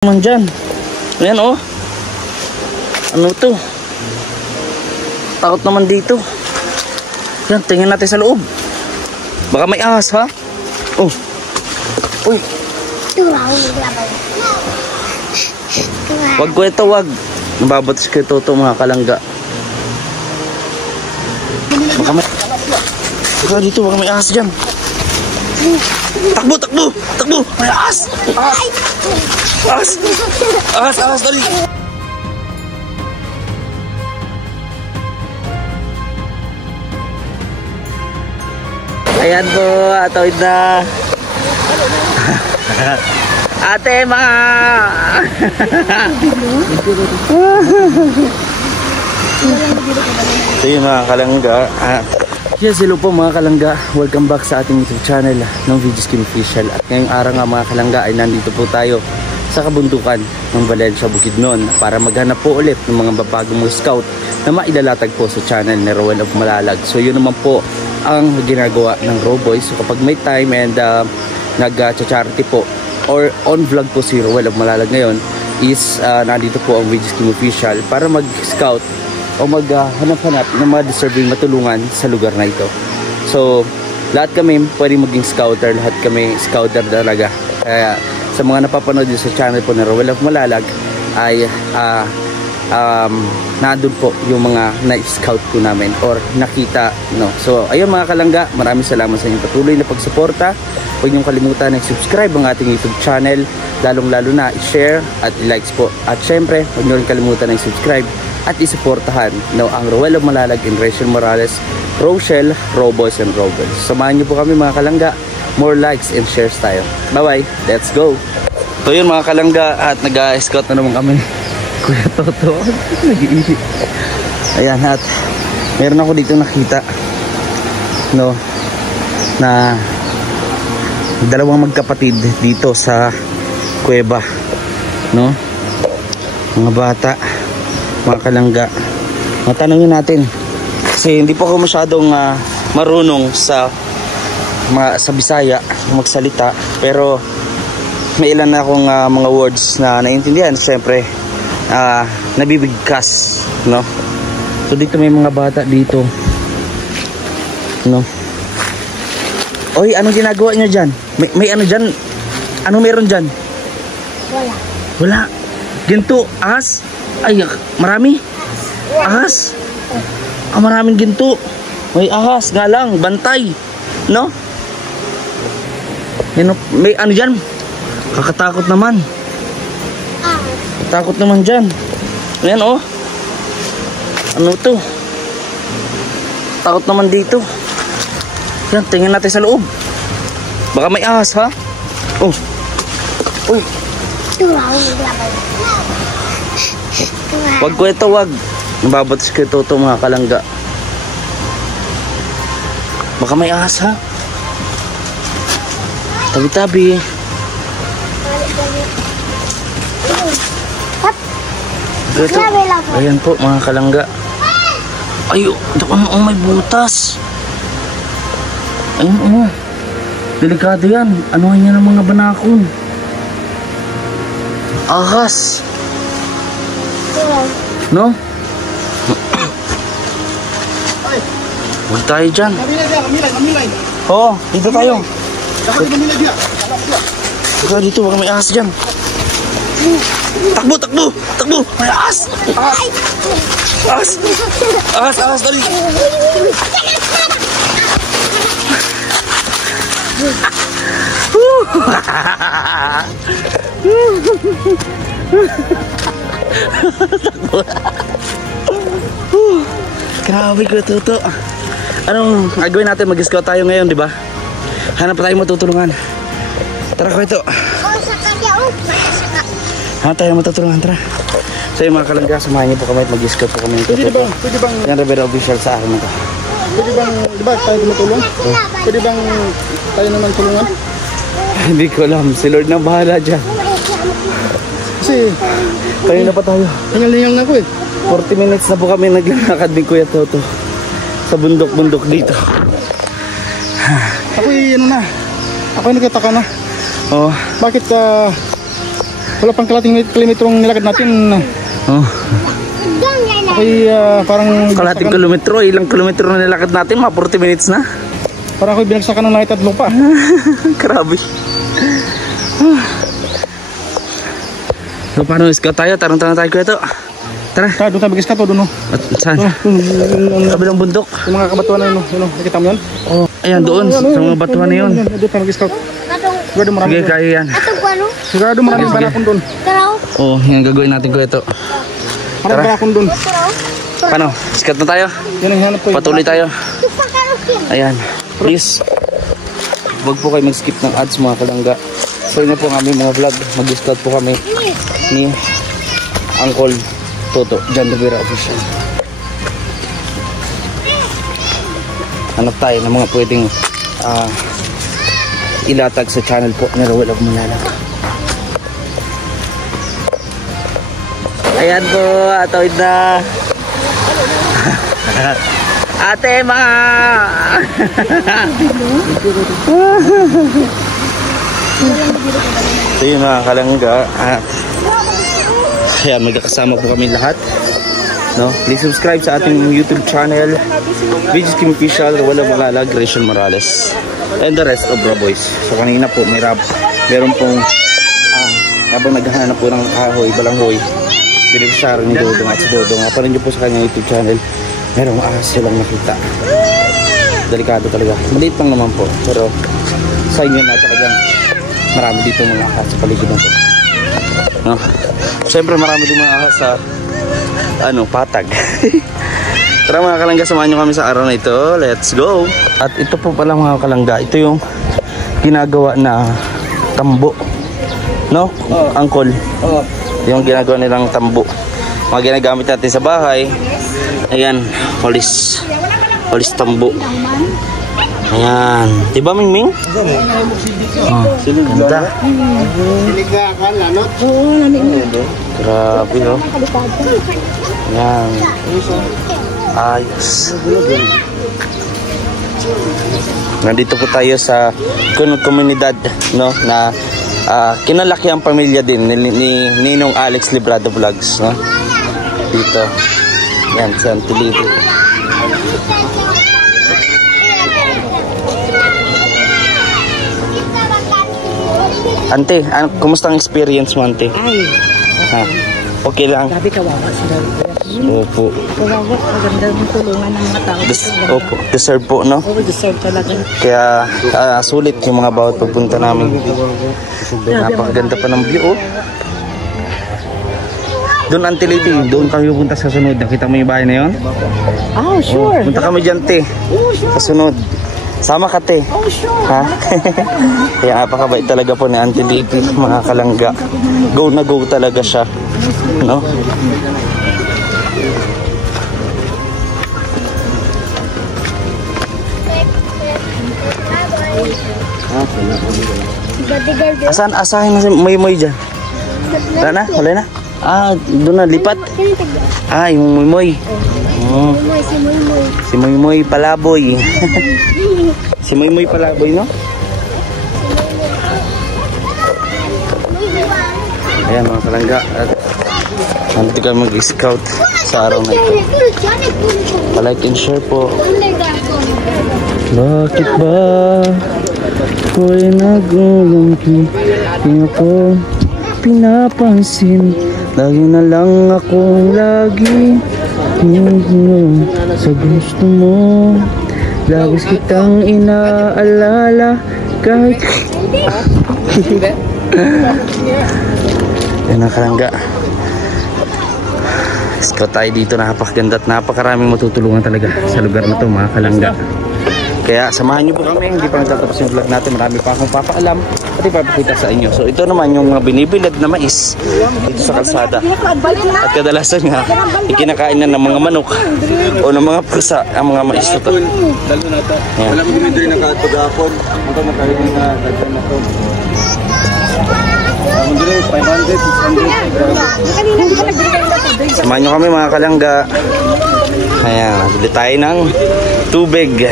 Naman dyan. Ayan oh. Ano to? Takot naman dito. Yan, tingnan natin sa loob. Baka may ahas ha? Oh. Uy. Wag ko ito, wag. Nababatos ko ito mga kalangga. Baka may... Baka dito, baka may ahas dyan. Takbo, takbo, takbo. May ahas. Ahas. Ahas, ahas, dali. Ayan po, atawid na. Ate, ma. Ito yung mga kalangga. Yes, hello po mga kalangga. Welcome back sa ating YouTube channel ng VGSkin Official. At ngayong araw nga mga kalangga ay nandito po tayo sa kabundukan ng Valencia, Bukidnon para maghanap po ulit ng mga babagong mga scout na mailalatag po sa channel ni Roel of Malalag. So yun naman po ang ginagawa ng Roboys. So kapag may time and nag-charity po or on vlog po si Roel of Malalag ngayon is nandito po ang VGSkin Official para mag-scout o maghanap-hanap ng mga deserving matulungan sa lugar na ito. So lahat kami pwede maging scouter, lahat kami scouter talaga. Kaya sa mga napapanood din sa channel po ni Roel of Malalag ay nandun po yung mga na-scout ko namin or nakita, no. So ayun mga kalangga, maraming salamat sa inyong patuloy na pagsuporta. Huwag niyong kalimutan na subscribe ang ating YouTube channel, lalong lalo na i-share at i-likes po. At syempre huwag niyo rin kalimutan na i-subscribe at isuportahan, no, ang Roel of Malalag and Rachel Morales, Rochelle, Roboys and Robels. Samahan niyo po kami mga kalangga. More likes and shares tayo. Bye bye, let's go. Ito yun mga kalangga at nag-scout na naman kami. Kuya Toto, nag-iisip. Ayan, at meron ako dito nakita, no, na dalawang magkapatid dito sa kuweba, no, mga bata, mga kalangga. Matanungin natin kasi hindi po ako masyadong marunong sa Bisaya magsalita, pero may ilan na akong mga words na naintindihan. Siyempre nabibigkas, no. So dito may mga bata dito, no. Oy, anong ginagawa niyo dyan? May ano dyan? Anong meron dyan? Wala. Ginto, ahas. Ay, marami. Ahas. Maraming ginto. May ahas nga lang, bantay, no. May ano dyan? Kakatakot naman. Takot naman dyan. Ayan oh. Ano to? Takot naman dito. Yan, tingnan natin sa loob. Baka may ahas ha. Oh. Uy. Wag ko ito, wag. Nababatos ko ito mga kalangga. Baka may ahas ha. Tabi-tabi. Ito. Ayan po mga kalangga. Ay, ano may butas. Ayun oh. Delikado yan. Anuhan niya ng mga banakon. Ahas. No? Huwag tayo dyan. Oo, dito tayo. Huwag dito, baka may ahas dyan. Takbo, takbo, takbo. May ahas. Ahas. Ahas, ahas, dali. Grabe ko Toto. Anong gagawin natin? Mag-scout tayo ngayon, di ba? Hanap tayo matutulungan. Tara ko ito. Hanap tayo matutulungan, tara. So yung mga kalangga, samahan niyo po kami at mag-scout po kami nito. Pwede bang yan Rivera Official sa akin nito. Pwede bang, di ba tayo tumutulong? Pwede bang tayo naman tulungan? Hindi ko alam, si Lord na bahala dyan. Kasi tayo na pa tayo. hingal-hingal na ako eh. 40 minutes na po kami naglalakad ni Kuya Toto sa bundok-bundok dito. Ako'y ano na, ako'y nagtataka na. Oh. Bakit Wala pang kilometrong nilakad natin. Oh. Ako'y parang... Kalating kilometro, ilang kilometro na nilakad natin, mga 40 minutes na. Parang ako'y binagsakan ng langit at lupa. Grabe. So paano scout tayo? Tarang-tarang tayo ko ito. Tara. Doon tayo mag-scout o doon o. At saan? Kabilang bundok. Yung mga kabatuan na yun. Nakita mo yan? Oh, ayan doon. Sa mga batuan na yun. Doon tayo mag-scout. Sigurado marami Sige, doon. kaya yan. Sigurado marami banakon doon. Oh, yan gagawin natin ko ito. Marami banakon doon. Paano? Scout na tayo? Yan ang hanap ko. Patuloy tayo. Ayan. Please. Huwag po kayo mag-skip ng ads mga kalangga. So yun na po ang aming mga vlog. Mag-scout po kami ni Uncle Toto, John Rivera Official. Hanap tayo ng mga pwedeng ilatag sa channel po ni Rowell of Malalag. Ayan po, atawid na. Ate mga so yun mga kalangga, ayan, magkakasama po kami lahat, no? Please subscribe sa ating YouTube channel, Videos Kim Official, Rowell of Malalag, Rachel Morales, and the rest of Bra Boys. So kanina po meron pong habang naghahanap po ng kahoy, balanghoy, binibisara ni Dodong at si Dodong. Parin nyo po sa kanyang YouTube channel, merong ahas silang nakita. Delikado talaga, maliit lang naman po, pero sa inyo na talagang marami dito mga ahas sa paligid natin, no? Siyempre marami din mga ahas sa patag. Tara mga kalangga, samahan nyo kami sa araw na ito. Let's go. At ito po pala mga kalangga, ito yung ginagawa na tambo, no? Uncle, yung ginagawa nilang tambo, mga ginagamit natin sa bahay. Ayan, walis tambo. Ayan, diba Mingming? Ganda. Grabe oh. Ayan, ayos. Nandito po tayo sa komunidad, no, na kinalaki ang pamilya din ni Ninong Alex Librado Vlogs, no? Dito. Yan, sa Antilito. Ante, kumusta ang experience mo, Ante? Ay, ha? Okay lang. sabi kawawa sila. Opo. Kawawa, maganda ng tulungan ng mga tao. Opo, deserve po, no? Oo, deserve talaga. Kaya sulit yung mga bawat pagpunta namin. Napakaganda pa ng view, oh. Doon Antiliti, doon kami pupunta sa sunod. Nakita mo yung bahay na yun? Oh, sure. Punta kami dyan, te. Sa sunod. Sama ka, te. Oh, sure. Ha? Kaya napakabait talaga po ni Auntie Liti, mga kalangga. Go na go talaga siya, no? Asahin na si Moy dyan? Wala na? Wala na? Doon na lipat? Yung Moy. Oh. Si Moy Palaboy. Si Moy Palaboy, no? Ayan mga kalangga, at nandito kami mag-scout sa araw na ito. Pa-like and share po. Bakit ba ako'y nag-ulampi? Di ako pinapansin. Lagi na lang akong lagi sa gusto mo. Lagos kitang inaalala kahit yan ang kalangga. Scout tayo dito, napakaganda at napakaraming matutulungan talaga sa lugar na ito mga kalangga. Kaya samahan nyo po kami, hindi pa natatapos yung vlog natin. Marami pa akong papaalam at ipapakita sa inyo. So ito naman yung mga binibilad na mais dito sa kalsada. At kadalasan nga, ikinakain na ng mga manok o ng mga pusa ang mga mais ito. Wala mo gumindri ng kahapon. Ito makain na dagdag na ito. Hindi 500, 600. Samahan nyo kami mga kalangga. Ayan, bili tayo ng tubig.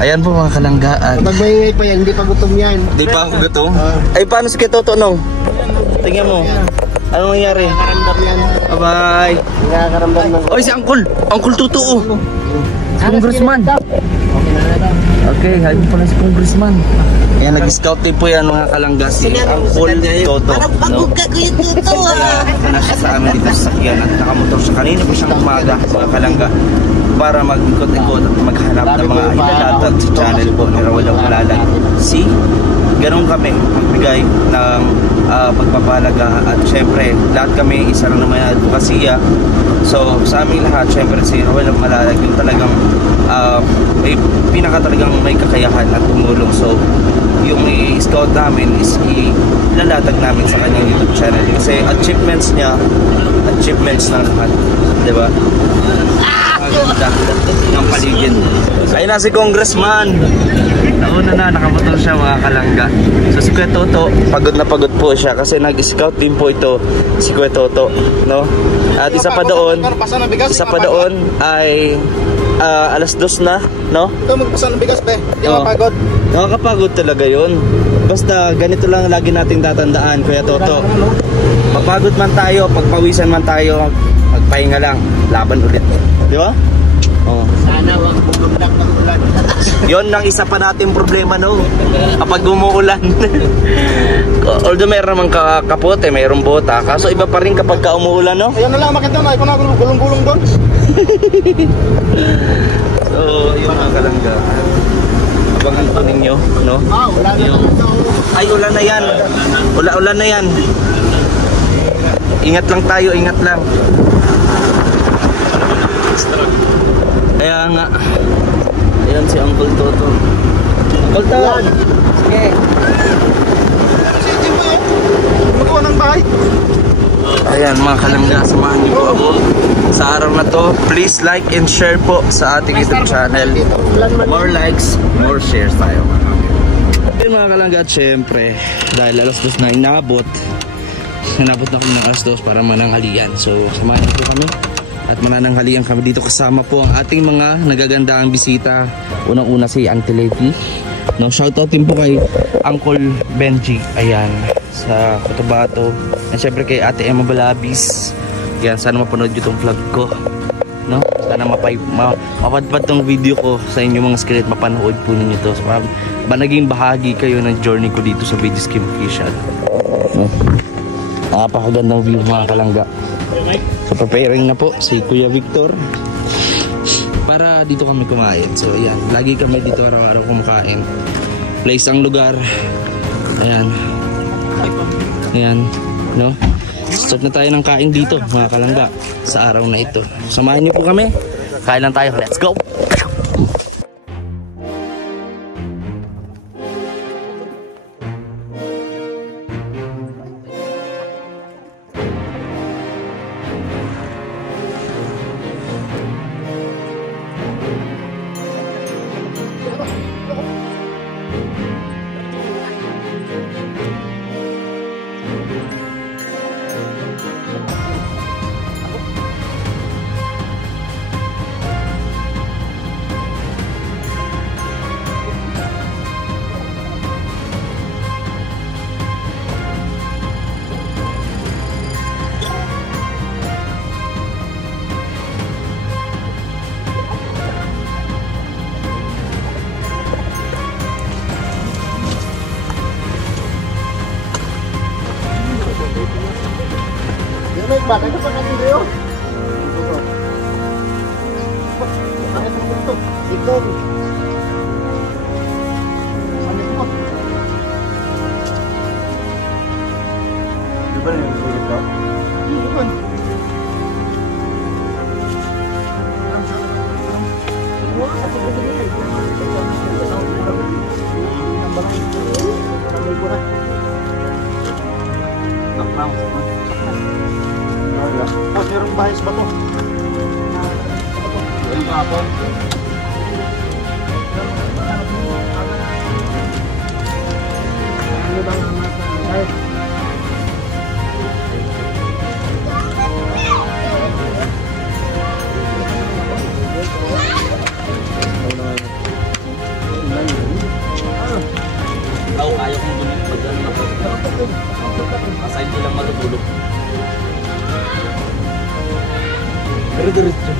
Ayan po mga kalangga. At Pag maingay pa yan, hindi pa gutom yan. di pa ako gutom. Ay, paano si Ketoto nung? Tingnan mo. Anong nangyari? Nakakaramdam yan. Bye-bye. Nakakaramdam ng... Oy, si Uncle. Uncle Totoo. Si Congressman. Okay, hi po pala si Congressman. Ayan, nag-scout din po yan mga kalangga si Uncle Toto. Pagod ka kuya Toto ah. Na siya sa amin dito sa sakyan at nakamotor siya kanina po siyang umaga mga kalangga para mag-ikot-ikot at maghanap ng mga ilalatag sa channel po pero walang malalag. See? Ganun kami magbigay ng pagpapalaga at syempre lahat kami isa lang naman na advokasya. So sa aming lahat syempre si Roel Malalag yung talagang may talagang may kakayahan at tumulong. So yung i-scout namin is ilalatag namin sa kanyang YouTube channel kasi achievements niya, achievements ng lahat, di ba? Ganda ng paligid. Ayun na si Congressman. Nauna na, nakamotor siya mga kalangga. So si Kuya Toto, pagod na pagod po siya kasi nag-scout din po ito si Kuya Toto, no? At isa pa doon ay alas 2 na, no? Ito magpasan ng bigas, be. Hindi mapagod. Nakakapagod talaga yun. Basta ganito lang lagi nating tatandaan, Kuya Toto. Mapagod man tayo, pagpawisan man tayo, magpahinga lang, laban ulit. Di ba? Oh. Sana wag bumulak ng ulan. Yon ang isa pa nating problema, no? Kapag umuulan. Although mayroon naman kapote, mayroong bota. Kaso iba pa rin kapag umuulan, no? Ayun na lang, makita na. Ikaw na gulong-gulong doon. So, yun ang kalangga. Abangan po ninyo, no? Ulan na lang. Ay, ulan na yan. Ulan na yan. Ingat lang tayo, ingat lang. Kaya nga. Ayan si Uncle Toto. Uncle Toto! Sige. Sige mo eh. Magawa ng bahay. Ayan mga kalangga, samahan niyo po ako sa araw na to. Please like and share po sa ating YouTube channel. More likes, more shares tayo. Ayan mga kalangga, at syempre dahil alas 2 na inabot na kami ng alas 2 para mananghalian. So samahan niyo po kami at manananghalian kami dito kasama po ang ating mga nagagandang bisita. Unang-una si Auntie Letty, no? Shoutout din po kay Uncle Benji, ayan, sa Cotabato. At syempre kay Ate Emma Balabis. Yan, sana mapanood nyo itong vlog ko, no? Sana mapadpad tong video ko sa inyo mga skillet, mapanood po ninyo to. So, naging bahagi kayo ng journey ko dito sa Videos Kim Official, no? Napakagandang view mga kalangga. So preparing na po si Kuya Victor para dito kami kumain. So ayan, lagi kami dito araw-araw kumakain. Place ang lugar. Ayan. Ayan, no? Start na tayo ng kain dito mga kalangga sa araw na ito. Samahan niyo po kami. Kain lang tayo. Let's go! Bakit pa kasi Leo? Ikaw. Salit mo. Di ba yung sulit ka? Hindi ba? Oh, merong bahis ba to? Yung kapon. Ano bang bahis? Magano na po. Aside nilang matutulog. Pero diretso.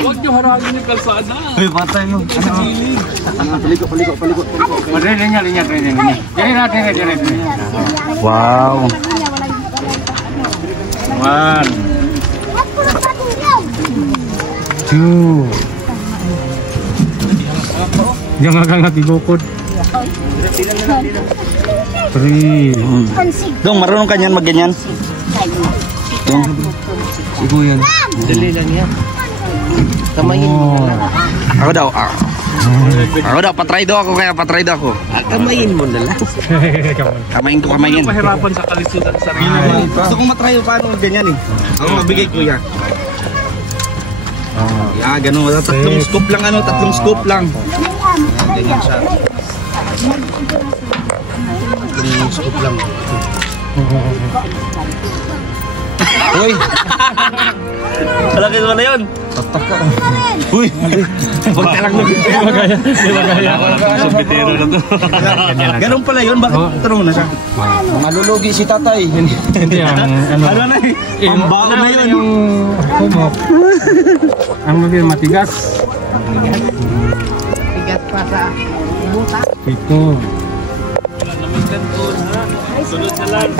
Huwag niyo harangin yung kalsada. Ay, patay mo. Paliko. Linya. Jadi natin. Wow. One. Two. Jangan kang tigukod. Three. Dong, marunong ka niyan magganyan? Dong. Ibu yan. Dali lang yan. Kamayin mo na lang. Ako daw, patry daw ako. Kamayin mo na lang. Kamayin. Mahirapan sa kalisutan sa sarili. Gusto kong matry paano ganyan eh. Ako magbigay kuya. Ganun. Tatlong scoop lang. Ganyan siya. Tatlong scoop lang. Uy! Palagay mo na yun? Tatak ka. Uy! Huwag ka lang Di ba kaya? Sumbitero na to. ganun pala yun? Bakit tanong na siya? Malulugi si tatay. Hindi Ano na eh? Pambao na yun. Yung humok. Ang mabili matigas. Bigat pa sa buta. Ito. Wala naman ganun, ha? Sunod na lang.